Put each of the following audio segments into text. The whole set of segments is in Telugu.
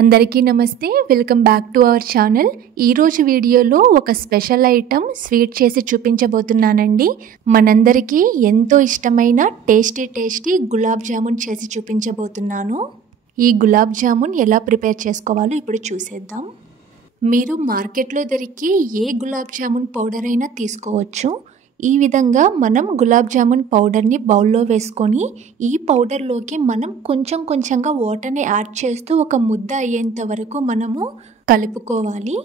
అందరికీ నమస్తే, welcome back to our channel. ఈరోజు వీడియోలో ఒక స్పెషల్ ఐటమ్ స్వీట్ చేసి చూపించబోతున్నానండి. మనందరికీ ఎంతో ఇష్టమైన టేస్టీ గులాబ్ జామున్ చేసి చూపించబోతున్నాను. ఈ గులాబ్ జామున్ ఎలా ప్రిపేర్ చేసుకోవాలో ఇప్పుడు చూసేద్దాం. మీరు మార్కెట్లో దొరికే ఏ గులాబ్ జామున్ పౌడర్ అయినా తీసుకోవచ్చు. ఈ విధంగా మనం గులాబ్ జామున్ పౌడర్ని బౌల్లో వేసుకొని ఈ పౌడర్లోకి మనం కొంచెంగా వాటర్ని యాడ్ చేస్తూ ఒక ముద్ద అయ్యేంత వరకు మనము కలుపుకోవాలి.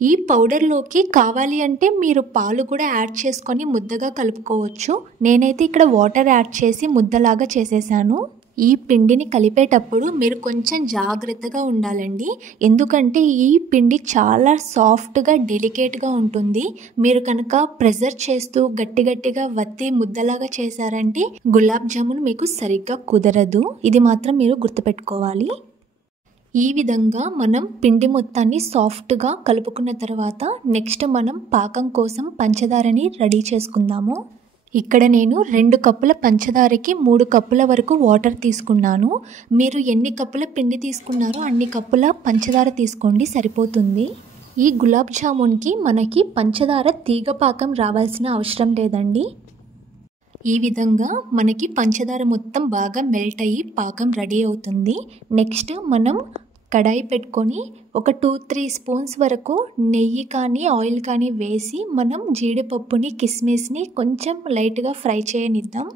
ఈ పౌడర్లోకి కావాలి అంటే మీరు పాలు కూడా యాడ్ చేసుకొని ముద్దగా కలుపుకోవచ్చు. నేనైతే ఇక్కడ వాటర్ యాడ్ చేసి ముద్దలాగా చేసేసాను. ఈ పిండిని కలిపేటప్పుడు మీరు కొంచెం జాగ్రత్తగా ఉండాలండి. ఎందుకంటే ఈ పిండి చాలా సాఫ్ట్గా డెలికేట్గా ఉంటుంది. మీరు కనుక ప్రెజర్ చేస్తూ గట్టిగా వత్తి ముద్దలాగా చేశారంటే గులాబ్ జామున్ మీకు సరిగ్గా కుదరదు. ఇది మాత్రం మీరు గుర్తుపెట్టుకోవాలి. ఈ విధంగా మనం పిండి మొత్తాన్ని సాఫ్ట్గా కలుపుకున్న తర్వాత నెక్స్ట్ మనం పాకం కోసం పంచదారని రెడీ చేసుకుందాము. ఇక్కడ నేను 2 కప్పుల పంచదారకి 3 కప్పుల వరకు వాటర్ తీసుకున్నాను. మీరు ఎన్ని కప్పుల పిండి తీసుకున్నారో అన్ని కప్పుల పంచదార తీసుకోండి, సరిపోతుంది. ఈ గులాబ్ జామున్కి మనకి పంచదార తీగ పాకం రావాల్సిన అవసరం లేదండి. ఈ విధంగా మనకి పంచదార మొత్తం బాగా మెల్ట్ అయ్యి పాకం రెడీ అవుతుంది. నెక్స్ట్ మనం కడాయి పెట్టుకొని ఒక 2-3 స్పూన్స్ వరకు నెయ్యి కానీ ఆయిల్ కానీ వేసి మనం జీడిపప్పుని కిస్మిస్ని కొంచెం లైట్గా ఫ్రై చేయనిద్దాం.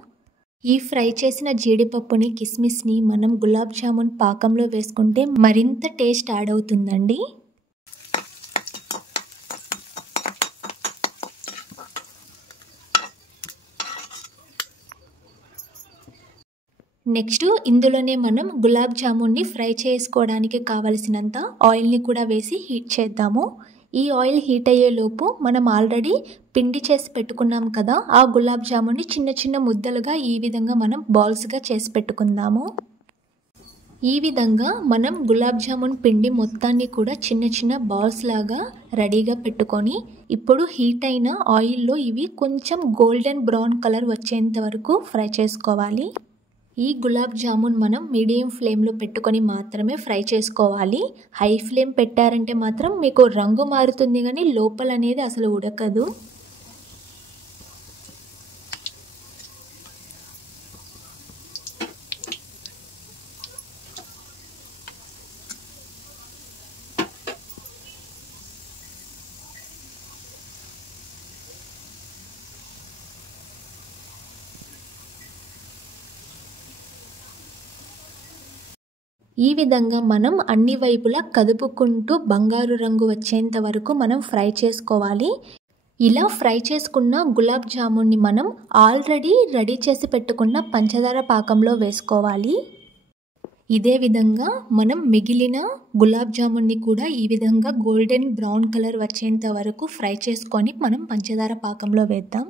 ఈ ఫ్రై చేసిన జీడిపప్పుని కిస్మిస్ని మనం గులాబ్ జామున్ పాకంలో వేసుకుంటే మరింత టేస్ట్ యాడ్ అవుతుందండి. నెక్స్ట్ ఇందులోనే మనం గులాబ్ జామున్ని ఫ్రై చేసుకోవడానికి కావలసినంత ఆయిల్ని కూడా వేసి హీట్ చేద్దాము. ఈ ఆయిల్ హీట్ అయ్యేలోపు మనం ఆల్రెడీ పిండి చేసి పెట్టుకున్నాం కదా, ఆ గులాబ్ జామున్ని చిన్న ముద్దలుగా ఈ విధంగా మనం బాల్స్గా చేసి పెట్టుకుందాము. ఈ విధంగా మనం గులాబ్ జామున్ పిండి మొత్తాన్ని కూడా చిన్న బాల్స్ లాగా రెడీగా పెట్టుకొని ఇప్పుడు హీట్ అయిన ఆయిల్లో ఇవి కొంచెం గోల్డెన్ బ్రౌన్ కలర్ వచ్చేంత వరకు ఫ్రై చేసుకోవాలి. ఈ గులాబ్ జామున్ మనం మీడియం ఫ్లేమ్లో పెట్టుకొని మాత్రమే ఫ్రై చేసుకోవాలి. హై ఫ్లేమ్ పెట్టారంటే మాత్రం మీకు రంగు మారుతుంది కానీ లోపల అనేది అసలు ఉడకదు. ఈ విధంగా మనం అన్ని వైపులా కదుపుకుంటూ బంగారు రంగు వచ్చేంత వరకు మనం ఫ్రై చేసుకోవాలి. ఇలా ఫ్రై చేసుకున్న గులాబ్ జామున్ని మనం ఆల్రెడీ రెడీ చేసి పెట్టుకున్న పంచదార పాకంలో వేసుకోవాలి. ఇదే విధంగా మనం మిగిలిన గులాబ్ జామున్ని కూడా ఈ విధంగా గోల్డెన్ బ్రౌన్ కలర్ వచ్చేంత వరకు ఫ్రై చేసుకొని మనం పంచదార పాకంలో వేద్దాం.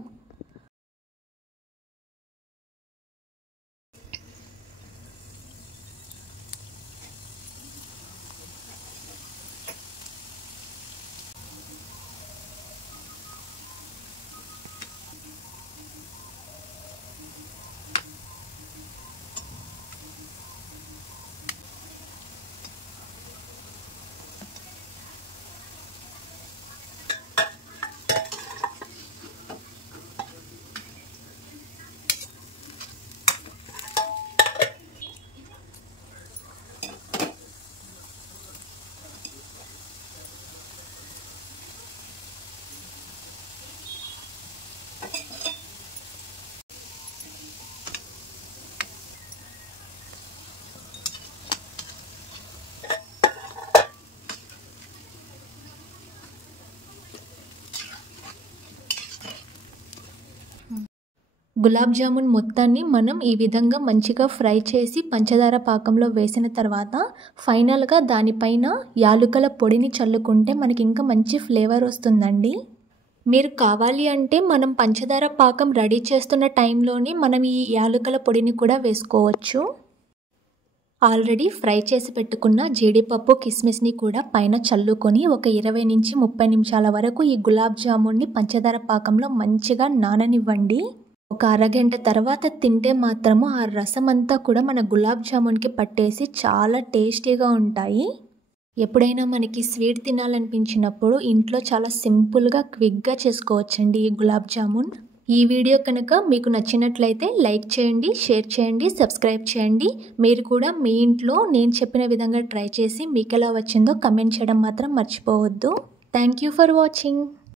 గులాబ్ జామున్ మొత్తాన్ని మనం ఈ విధంగా మంచిగా ఫ్రై చేసి పంచదార పాకంలో వేసిన తర్వాత ఫైనల్గా దానిపైన యాలుకల పొడిని చల్లుకుంటే మనకి ఇంకా మంచి ఫ్లేవర్ వస్తుందండి. మీరు కావాలి అంటే మనం పంచదార పాకం రెడీ చేస్తున్న టైంలోనే మనం ఈ యాలుకల పొడిని కూడా వేసుకోవచ్చు. ఆల్రెడీ ఫ్రై చేసి పెట్టుకున్న జీడిపప్పు కిస్మిస్ని కూడా పైన చల్లుకొని ఒక 20-30 నిమిషాల వరకు ఈ గులాబ్ జామున్ని పంచదార పాకంలో మంచిగా నాననివ్వండి. ఒక అరగంట తర్వాత తింటే మాత్రము ఆ రసం అంతా కూడా మన గులాబ్ జామున్కి పట్టేసి చాలా టేస్టీగా ఉంటాయి. ఎప్పుడైనా మనకి స్వీట్ తినాలనిపించినప్పుడు ఇంట్లో చాలా సింపుల్గా క్విక్గా చేసుకోవచ్చండి ఈ గులాబ్ జామున్. ఈ వీడియో కనుక మీకు నచ్చినట్లయితే లైక్ చేయండి, షేర్ చేయండి, సబ్స్క్రైబ్ చేయండి. మీరు కూడా మీ ఇంట్లో నేను చెప్పిన విధంగా ట్రై చేసి మీకు ఎలా వచ్చిందో కమెంట్ చేయడం మాత్రం మర్చిపోవద్దు. Thank you for watching.